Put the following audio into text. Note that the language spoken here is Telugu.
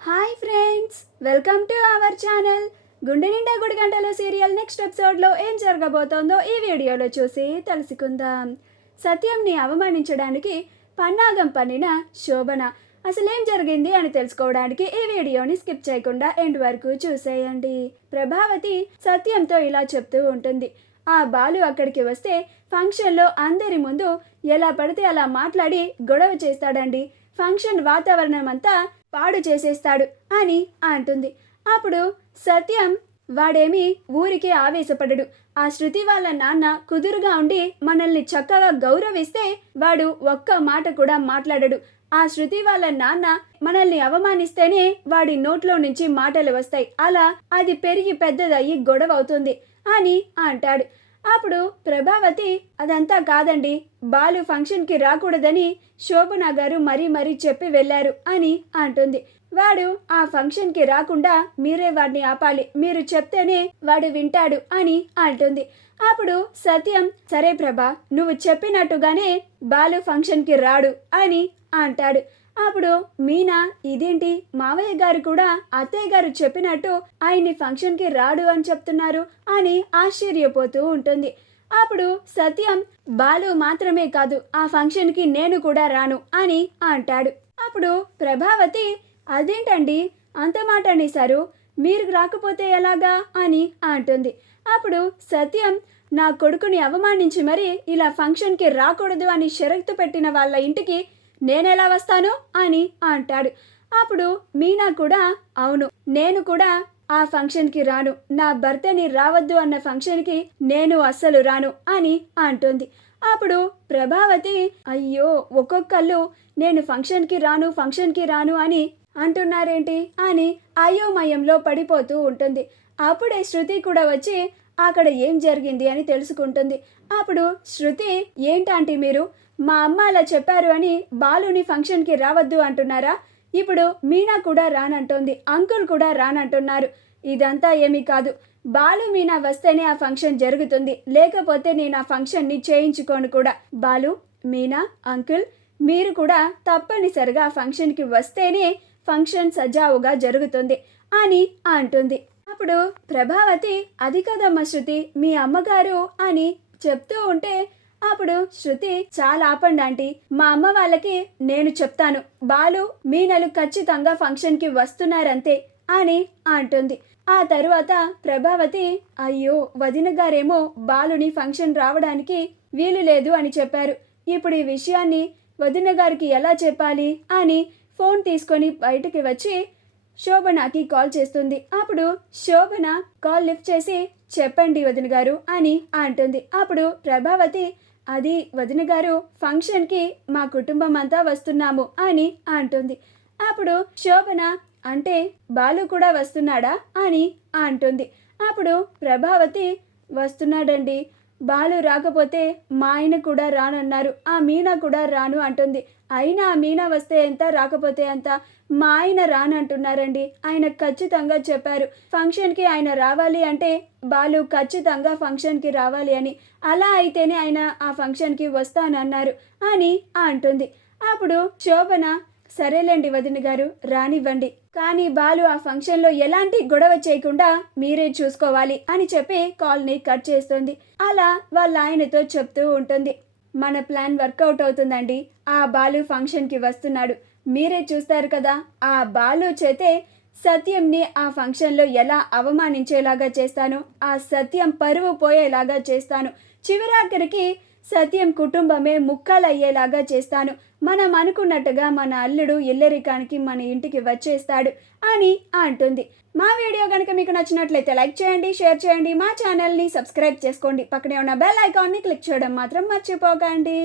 Hi friends, welcome to our channel. గుండె నిండా గుడి గంటలు సీరియల్ నెక్స్ట్ ఎపిసోడ్లో ఏం జరగబోతోందో ఈ వీడియోలో చూసి తెలుసుకుందాం. సత్యంని అవమానించడానికి పన్నాగం పన్నిన శోభన అసలేం జరిగింది అని తెలుసుకోవడానికి ఈ వీడియోని స్కిప్ చేయకుండా ఎండ్ వరకు చూసేయండి. ప్రభావతి సత్యంతో ఇలా చెప్తూ ఉంటుంది. ఆ బాలు అక్కడికి వస్తే ఫంక్షన్లో అందరి ముందు ఎలా పడితే అలా మాట్లాడి గొడవ చేస్తాడండి. ఫంక్షన్ వాతావరణం అంతా పాడు చేసేస్తాడు అని అంటుంది. అప్పుడు సత్యం వాడేమి ఊరికే ఆవేశపడడు. ఆ శృతి వాళ్ళ నాన్న కుదురుగా ఉండి మనల్ని చక్కగా గౌరవిస్తే వాడు ఒక్క మాట కూడా మాట్లాడడు. ఆ శృతి వాళ్ళ నాన్న మనల్ని అవమానిస్తేనే వాడి నోట్లో నుంచి మాటలు వస్తాయి. అలా అది పెరిగి పెద్దదయ్యి గొడవ అవుతుంది అని అంటాడు. అప్పుడు ప్రభావతి అదంతా కాదండి, బాలు ఫంక్షన్కి రాకూడదని శోభన గారు మరీ చెప్పి వెళ్ళారు అని అంటుంది. వాడు ఆ ఫంక్షన్కి రాకుండా మీరే వాడిని ఆపాలి, మీరు చెప్తేనే వాడు వింటాడు అని అంటుంది. అప్పుడు సత్యం సరే ప్రభా, నువ్వు చెప్పినట్టుగానే బాలు ఫంక్షన్కి రాడు అని అంటాడు. అప్పుడు మీనా ఇదేంటి, మావయ్య గారు కూడా అత్తయ్య గారు చెప్పినట్టు ఆయన్ని ఫంక్షన్కి రాడు అని చెప్తున్నారు అని ఆశ్చర్యపోతూ ఉంటుంది. అప్పుడు సత్యం బాలు మాత్రమే కాదు, ఆ ఫంక్షన్కి నేను కూడా రాను అని అంటాడు. అప్పుడు ప్రభావతి అదేంటండి అంత మాట అనేశారు, మీరు రాకపోతే ఎలాగా అని అంటుంది. అప్పుడు సత్యం నా కొడుకుని అవమానించి మరి ఇలా ఫంక్షన్కి రాకూడదు అని షరతు పెట్టిన వాళ్ళ ఇంటికి నేనెలా వస్తాను అని అంటాడు. అప్పుడు మీనా కూడా అవును, నేను కూడా ఆ ఫంక్షన్కి రాను, నా భర్తని రావద్దు అన్న ఫంక్షన్కి నేను అస్సలు రాను అని అంటుంది. అప్పుడు ప్రభావతి అయ్యో ఒక్కొక్కళ్ళు నేను ఫంక్షన్కి రాను అని అంటున్నారేంటి అని అయోమయంలో పడిపోతూ ఉంటుంది. అప్పుడే శృతి కూడా వచ్చి అక్కడ ఏం జరిగింది అని తెలుసుకుంటుంది. అప్పుడు శృతి ఏంటంటే మీరు మా అమ్మ అలా చెప్పారు అని బాలుని ఫంక్షన్కి రావద్దు అంటున్నారా? ఇప్పుడు మీనా కూడా రానంటోంది, అంకుల్ కూడా రానంటున్నారు. ఇదంతా ఏమీ కాదు, బాలు మీనా వస్తేనే ఆ ఫంక్షన్ జరుగుతుంది, లేకపోతే నేను ఆ ఫంక్షన్ని చేయించుకోను కూడా. బాలు, మీనా, అంకుల్ మీరు కూడా తప్పనిసరిగా ఆ ఫంక్షన్కి వస్తేనే ఫంక్షన్ సజావుగా జరుగుతుంది అని అంటుంది. అప్పుడు ప్రభావతి అది కదమ్మ శృతి, మీ అమ్మగారు అని చెప్తూ ఉంటే అప్పుడు శృతి చాలా ఆపండి ఆంటీ, మా అమ్మ వాళ్ళకి నేను చెప్తాను, బాలు మీనలు ఖచ్చితంగా ఫంక్షన్కి వస్తున్నారంతే అని అంటుంది. ఆ తరువాత ప్రభావతి అయ్యో వదిన గారేమో బాలుని ఫంక్షన్ రావడానికి వీలు లేదు అని చెప్పారు, ఇప్పుడు ఈ విషయాన్ని వదిన గారికి ఎలా చెప్పాలి అని ఫోన్ తీసుకొని బయటికి వచ్చి శోభనకి కాల్ చేస్తుంది. అప్పుడు శోభన కాల్ లిఫ్ట్ చేసి చెప్పండి వదిన గారు అని అంటుంది. అప్పుడు ప్రభావతి అది వదిన గారు ఫంక్షన్కి మా కుటుంబం అంతా వస్తున్నాము అని అంటుంది. అప్పుడు శోభన అంటే బాలు కూడా వస్తున్నాడా అని అంటుంది. అప్పుడు ప్రభావతి వస్తున్నాడండి, బాలు రాకపోతే మా ఆయన కూడా రానన్నారు, ఆ మీనా కూడా రాను అంటుంది. అయినా ఆ మీనా వస్తే ఎంత రాకపోతే ఎంత, మా ఆయన రానంటున్నారండి, ఆయన ఖచ్చితంగా చెప్పారు ఫంక్షన్కి ఆయన రావాలి అంటే బాలు ఖచ్చితంగా ఫంక్షన్కి రావాలి అని, అలా అయితేనే ఆయన ఆ ఫంక్షన్కి వస్తానన్నారు అని అంటుంది. అప్పుడు శోభన సరేలేండి వదిన గారు రానివ్వండి, కానీ బాలు ఆ ఫంక్షన్లో ఎలాంటి గొడవ చేయకుండా మీరే చూసుకోవాలి అని చెప్పి కాల్ని కట్ చేస్తుంది. అలా వాళ్ళ ఆయనతో చెప్తూ ఉంటుంది, మన ప్లాన్ వర్కౌట్ అవుతుందండి, ఆ బాలు ఫంక్షన్కి వస్తున్నాడు, మీరే చూస్తారు కదా, ఆ బాలు చేతే సత్యంని ఆ ఫంక్షన్లో ఎలా అవమానించేలాగా చేస్తాను, ఆ సత్యం పరువు పోయేలాగా చేస్తాను, చివరాఖరికి సత్యం కుటుంబమే ముక్కలయ్యేలాగా చేస్తాను, మనం అనుకున్నట్టుగా మన అల్లుడు ఇల్లరికానికి మన ఇంటికి వచ్చేస్తాడు అని అంటుంది. మా వీడియో కనుక మీకు నచ్చినట్లయితే లైక్ చేయండి, షేర్ చేయండి, మా ఛానల్ని సబ్స్క్రైబ్ చేసుకోండి, పక్కనే ఉన్న బెల్ ఐకాన్ని క్లిక్ చేయడం మాత్రం మర్చిపోకండి.